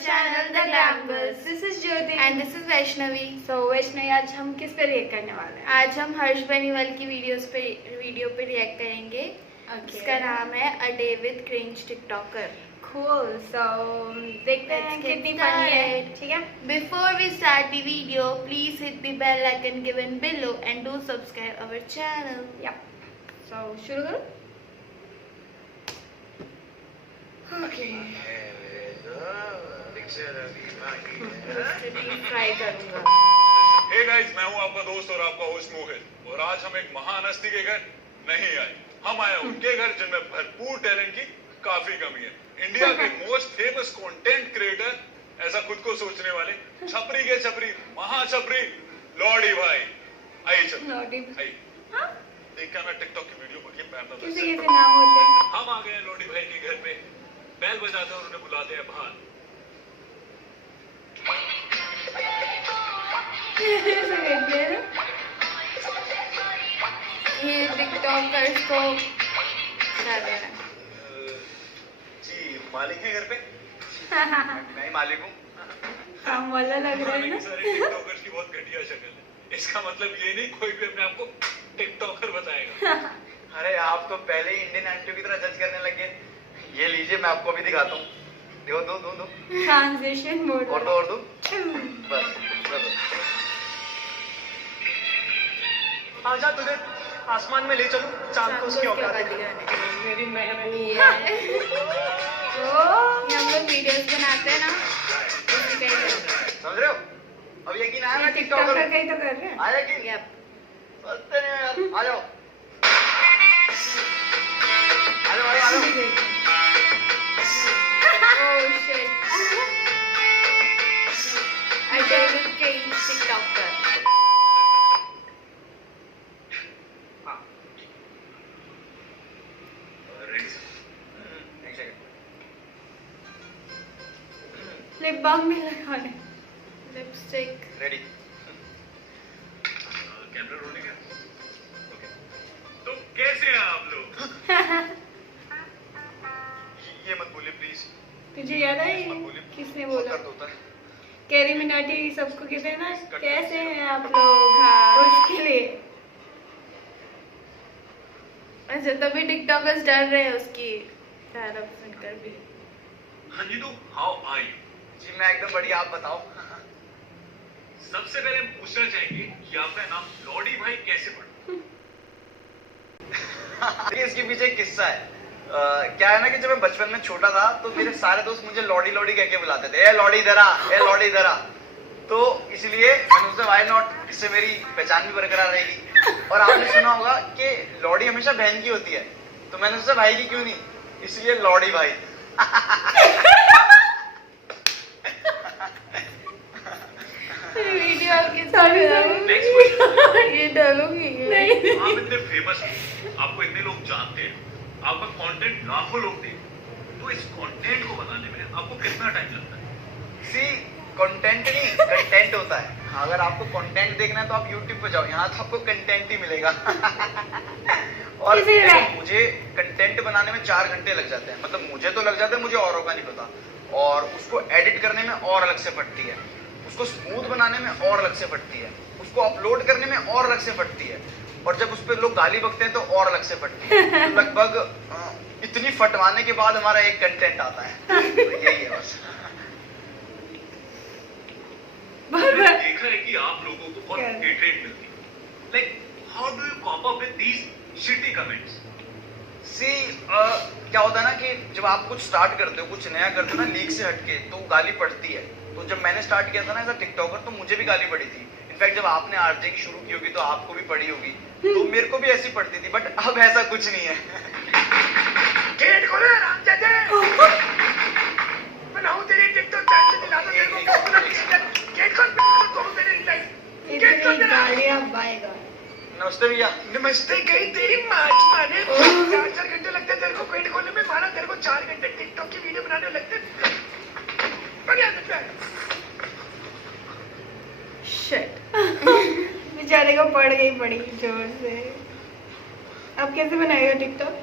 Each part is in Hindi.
channel The Glam Girls. This is Jyoti And this is Vaishnavi. So Vaishnavi, आज हम किस पे रिएक्ट करने वाले हैं? आज हम हर्ष बेनीवाल की वीडियो पे रिएक्ट करेंगे. इसका नाम है A Day with Cringe TikToker. Cool. So देखते हैं Let's get कितनी फनी है. started. ठीक है? Before we start the video, please hit the bell icon given below and do subscribe our channel. Yeah. So शुरू करो. Okay. ट्राई करूंगा. हे गाइस, मैं हूं आपका दोस्त और आपका होस्ट मोहित और आज हम एक महान हस्ती के घर नहीं आए. हम आए उनके घर जिनमें भरपूर टैलेंट की काफी कमी है. इंडिया के मोस्ट फेमस कंटेंट क्रिएटर, ऐसा खुद को सोचने वाले छपरी के छपरी महाछपरी लॉडी भाई. आइए चल लॉडी. आइए. हाँ? देख क्या ना टिकटॉक की वीडियो बन के पैर किसी किसी नाम होते हैं. हम आ गए हैं लॉडी भाई के घर पे. बैल बजाते हैं और उन्हें बुलाते हैं बाहर. ऐसे करते हैं ना? ये टिकटॉकर्स को कर रहे हैं. जी मालिक है घर पे. मैं ही मालिक हूँ. काम वाला लग रहा है ना? सारे टिकटॉकर्स की बहुत घटिया शक्ल है. इसका मतलब ये नहीं कोई भी अपने आप को टिकटॉकर बताएगा. अरे आप तो पहले ही इंडियन एक्टर की तरह जज करने लग गए. ये लीजिए, मैं आपको अभी दिखाता हूँ. दो दो दो दो ट्रांजिशन मोड. और दो बस बस. आजा तुझे आसमान में ले चलूं, चांद को उसकी औकात है. मेरी महबूब. ये हम लोग वीडियोस बनाते हैं ना, उसी का ही कर रहे हैं. समझ रहे हो? अब यकीन आया मैं टिकटॉकर टिकटॉकर का ही तो कर रहे हैं. आया कि Yep. सोचते नहीं यार. आ जाओ आ जाओ आ जाओ. Oh shit. A Day with Cringe TikToker. एक सेकंड. लिप बाम भी लगा ले. Lipstick. रेडी. कैमरा रोलिंग है. ओके. तो कैसे हैं आप लोग? ये मत बोलिए प्लीज. तुझे याद है ये किसने बोला? दर्द होता है. कैरी मिनाटी सबको कहते हैं ना, कैसे हैं आप लोग? हाँ, उसके लिए. अच्छा, तभी टिकटॉकर्स डर रहे हैं उसकी तारीफ सुनकर भी. हाँ जी, तो हाउ आर यू? जी मैं एकदम बढ़िया. आप बताओ. सबसे पहले हम पूछना चाहेंगे कि आपका नाम लॉडी भाई कैसे पड़ा? देखिए इसके पीछे एक किस्सा है. क्या है ना कि जब मैं बचपन में छोटा था तो मेरे सारे दोस्त मुझे लॉडी लॉडी कह के बुलाते थे. ए लॉडी इधर आ, ए लॉडी इधर आ. तो इसलिए मैंने सोचा व्हाई नॉट, इससे मेरी पहचान भी बरकरार रहेगी. और आपने सुना होगा कि लॉडी हमेशा बहन की होती है, तो मैंने सोचा भाई की क्यों नहीं, इसलिए लॉडी भाई. वीडियो आपके Sorry, नेक्स्ट क्वेश्चन. ये डालूंगी. नहीं. आप इतने फेमस हैं, आपको इतने लोग जानते हैं, आपका कंटेंट लाखों लोग देखते हैं, तो इस कंटेंट को बनाने में आपको कितना टाइम लगता है? सी कंटेंट नहीं, कंटेंट होता है. अगर आपको कंटेंट देखना है तो आप YouTube पे जाओ, यहाँ तो आपको कंटेंट ही मिलेगा. और इसीलिए देखो, मुझे कंटेंट बनाने में 4 घंटे लग जाते हैं. मतलब मुझे तो लग जाते हैं, मुझे औरों का नहीं पता. और उसको एडिट करने में और अलग से फटती है, उसको स्मूथ बनाने में और अलग से फटती है, उसको अपलोड करने में और अलग से फटती है, और जब उस पर लोग गाली बकते हैं तो और अलग से फटती है. तो लगभग इतनी फटवाने के बाद हमारा एक कंटेंट आता है. तो यही है बस. मैंने देखा है कि आप लोगों को बहुत हेटरेट मिलती है. Like how do you cope up with these shitty comments? See क्या होता है ना कि जब आप कुछ स्टार्ट करते हो, कुछ नया करते हो ना, लीक से हटके, तो गाली पड़ती है. तो जब मैंने स्टार्ट किया था ना एज अ टिकटॉकर, तो मुझे भी गाली पड़ी थी. इनफैक्ट जब आपने आरजे की शुरू की होगी तो आपको भी पड़ी होगी, तो मेरे को भी ऐसी पड़ती थी. बट अब ऐसा कुछ नहीं है. गेट खोलो रामजादे. बनाऊं तेरी टिकटॉक चैनल से दिला दो मेरे को. गेट खोल तो मेरे लाइफ. इतनी गालियां बाएगा. नमस्ते भैया. नमस्ते. गई तेरी मार्च माने 4 घंटे लगते तेरे को पेट खोलने में, माना तेरे को 4 घंटे टिकटॉक की वीडियो बनाने में लगते. बढ़िया लगता है. शिट. बेचारे को पड़ गई बड़ी जोर से. अब कैसे बनाएगा टिकटॉक?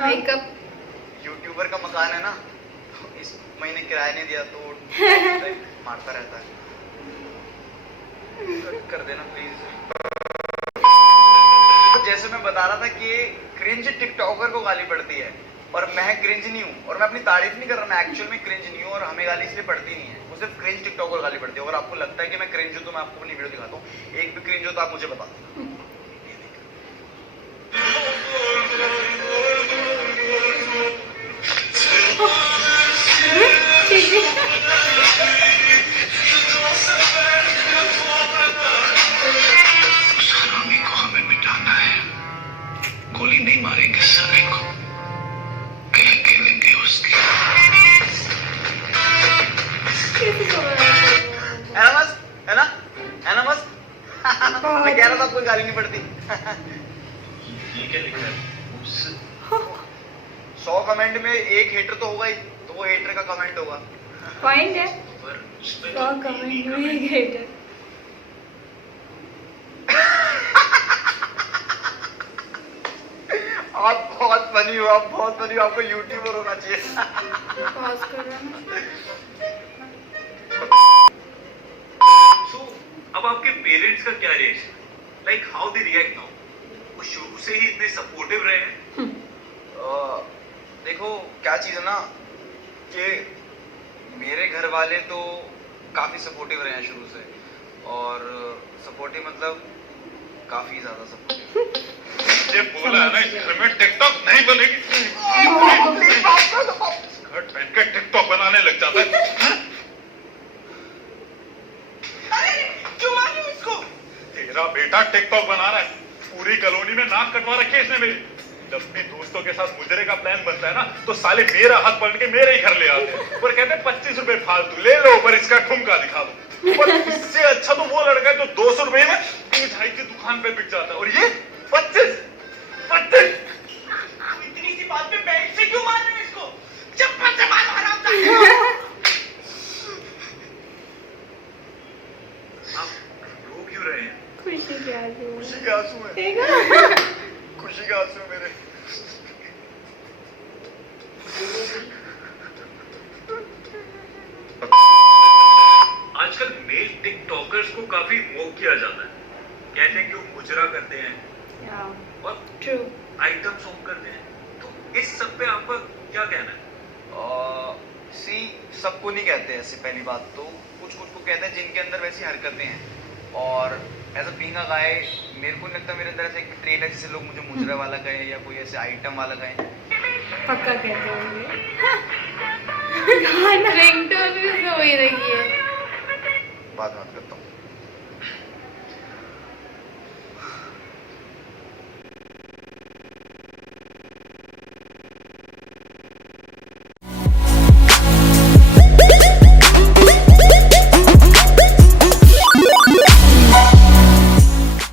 मेकअप. यूट्यूबर का मकान है ना, इस महीने किराया नहीं दिया तो मारता रहता है। कर देना प्लीज। जैसे मैं बता रहा था कि क्रिंज टिकटॉकर को गाली पड़ती है और मैं क्रिंज नहीं हूँ, और मैं अपनी तारीफ नहीं कर रहा, मैं एक्चुअल में क्रिंज नहीं हूँ और हमें गाली इसलिए पड़ती नहीं है, वो सिर्फ क्रिंज टिकटॉकर गाली पड़ती है। अगर आपको लगता है कि मैं क्रिंज हूँ तो मैं आपको अपनी वीडियो दिखाता हूँ, एक भी क्रिंज हो तो आप मुझे बता देना। गोली नहीं मारेंगे साले को, अकेले उसकी। है ना मस्त, है ना मस्त। मैं कह रहा था कोई गाली नहीं पड़ती। ये क्या लिखा है? 100 कमेंट में एक हेटर तो होगा ही, तो वो हेटर का कमेंट होगा। पॉइंट है 100 कमेंट में एक हेटर। आप बहुत फनी हो, आप बहुत फनी हो, आपको यूट्यूबर होना चाहिए। पॉज कर रहा ना। So, अब आपके पेरेंट्स का क्या reaction? Like how they react now? वो शुरू से ही इतने सपोर्टिव रहे हैं? देखो क्या चीज है ना कि मेरे घर वाले तो काफी सपोर्टिव रहे हैं शुरू से, और सपोर्टिव मतलब काफी ज्यादा सपोर्टिव। ये बोला है ना इस घर में टिकटॉक नहीं बनेगी। स्कर्ट पहन के टिकटॉक बनाने लग जाता है। क्यों मार रहे हो इसको? तेरा बेटा टिकटॉक बना रहा है, पूरी कॉलोनी में नाक कटवा रखी है इसने मेरी। जब भी दोस्तों के साथ मुजरे का प्लान बनता है ना तो साले मेरा हाथ पकड़ के मेरे ही घर ले आते हैं और कहते हैं 25 रुपए फालतू ले लो, पर इसका ठुमका दिखा दो। पर इससे अच्छा तो वो लड़का है जो 200 रुपए में मिठाई की दुकान पे बिक जाता है, और ये 25। इतनी सी बात पे बैठ से क्यों मार रहे हो इसको? चप्पल से मारो हरामजादे। आप रो क्यों रहे हैं? खुशी के आंसू। खुशी के आंसू है, देखो खुशी के आंसू मेरे। आजकल मेल टिकटॉकर्स को काफी मोक किया जाता है, कहते हैं कि वो मुजरा करते हैं और ट्रू आइटम सॉन्ग करते हैं, तो इस सब पे आपका क्या कहना है? सबको नहीं कहते ऐसे, पहली बात तो कुछ को कहते हैं जिनके अंदर वैसी हरकतें हैं, और एज अ बीइंग अ गाय मेरे को नहीं लगता मेरे अंदर ऐसा एक ट्रेट है जिसे लोग मुझे मुजरा वाला कहें या कोई ऐसे आइटम वाला कहें। पक्का कहते होंगे। रिंगटोन भी हो ही रही है। बात मत कर।